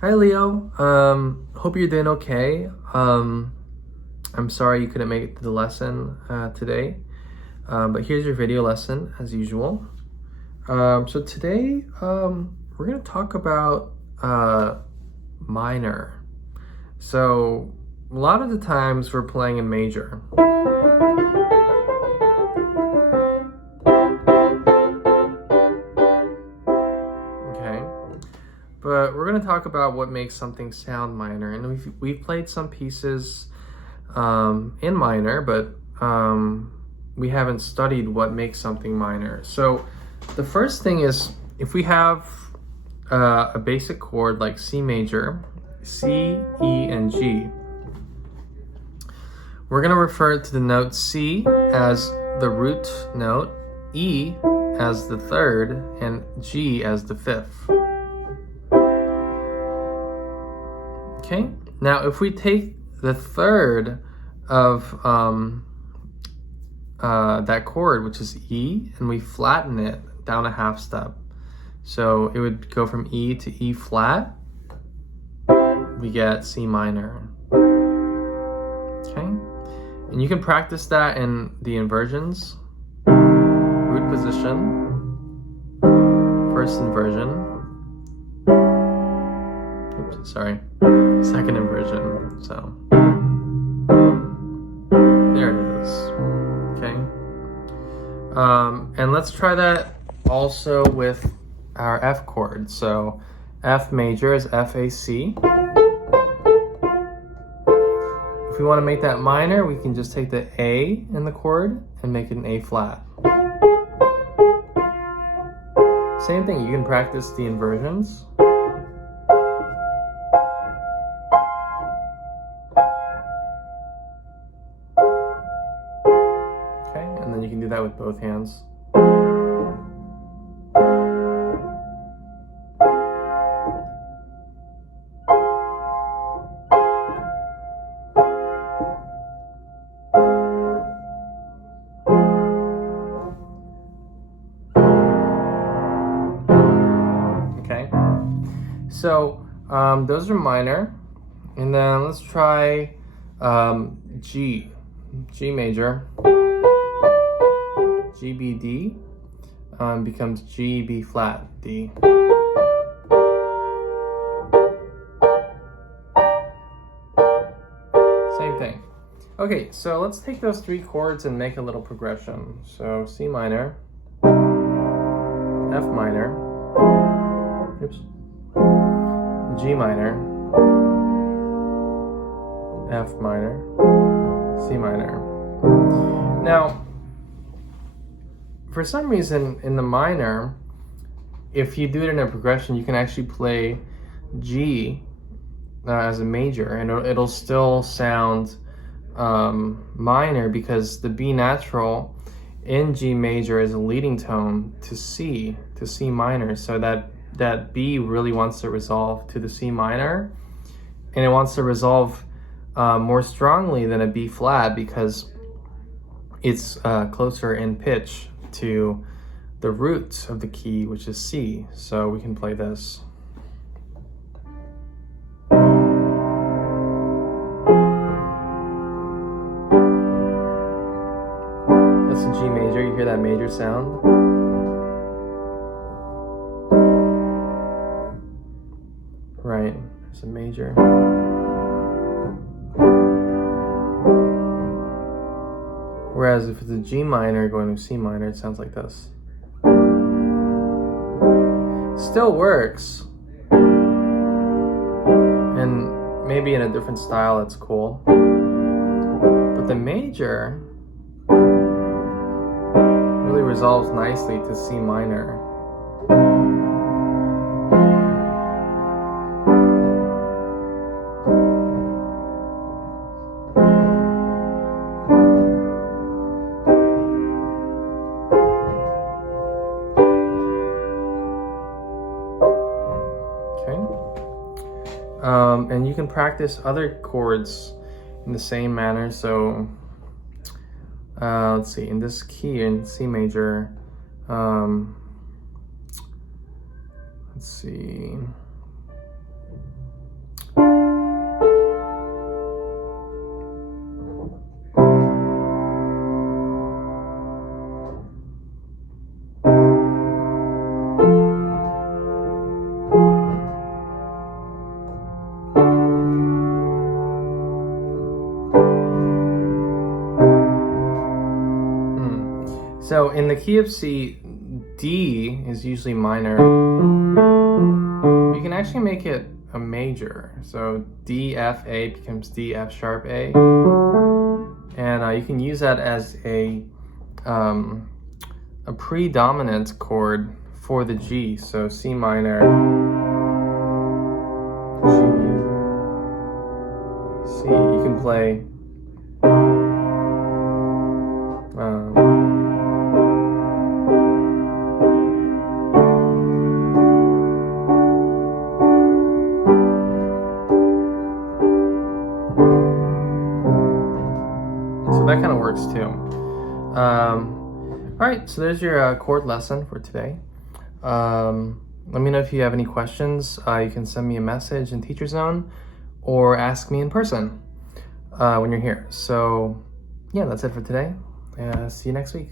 Hi Leo. Hope you're doing okay. I'm sorry you couldn't make it to the lesson today, but here's your video lesson as usual. So today we're gonna talk about minor. So a lot of the times we're playing in major. Okay. But we're going to talk about what makes something sound minor, and we've played some pieces in minor, but we haven't studied what makes something minor. So the first thing is, if we have a basic chord like C major, C, E, and G, we're going to refer to the note C as the root note, E as the third, and G as the fifth. Okay, now if we take the third of that chord, which is E, and we flatten it down a half step, so it would go from E to E flat, we get C minor. Okay, and you can practice that in the inversions. Root position, first inversion, sorry, second inversion. So there it is. Okay. And let's try that also with our F chord. So F major is F A C. If we want to make that minor, we can just take the A in the chord and make it an A flat. Same thing, you can practice the inversions. And then you can do that with both hands. Okay, so those are minor, and then let's try G major. G, B, D becomes G, B flat, D. Same thing. Okay, so let's take those three chords and make a little progression. So C minor, F minor, oops, G minor, F minor, C minor. Now, for some reason in the minor, if you do it in a progression, you can actually play G as a major, and it'll still sound minor, because the B natural in G major is a leading tone to C minor, so that B really wants to resolve to the C minor, and it wants to resolve more strongly than a B flat, because it's closer in pitch to the root of the key, which is C. So we can play this. That's a G major. You hear that major sound? Right, it's a major. Whereas if it's a G minor going to C minor, it sounds like this. Still works. And maybe in a different style, it's cool. But the major really resolves nicely to C minor. And you can practice other chords in the same manner. So let's see, in this key in C major, let's see, So in the key of C, D is usually minor. You can actually make it a major. So D, F, A becomes D, F sharp, A. And you can use that as a predominant chord for the G. So C minor, G, C. You can play so that kind of works too. All right, so there's your chord lesson for today. Let me know if you have any questions. You can send me a message in Teacher Zone or ask me in person when you're here. So yeah, that's it for today. See you next week.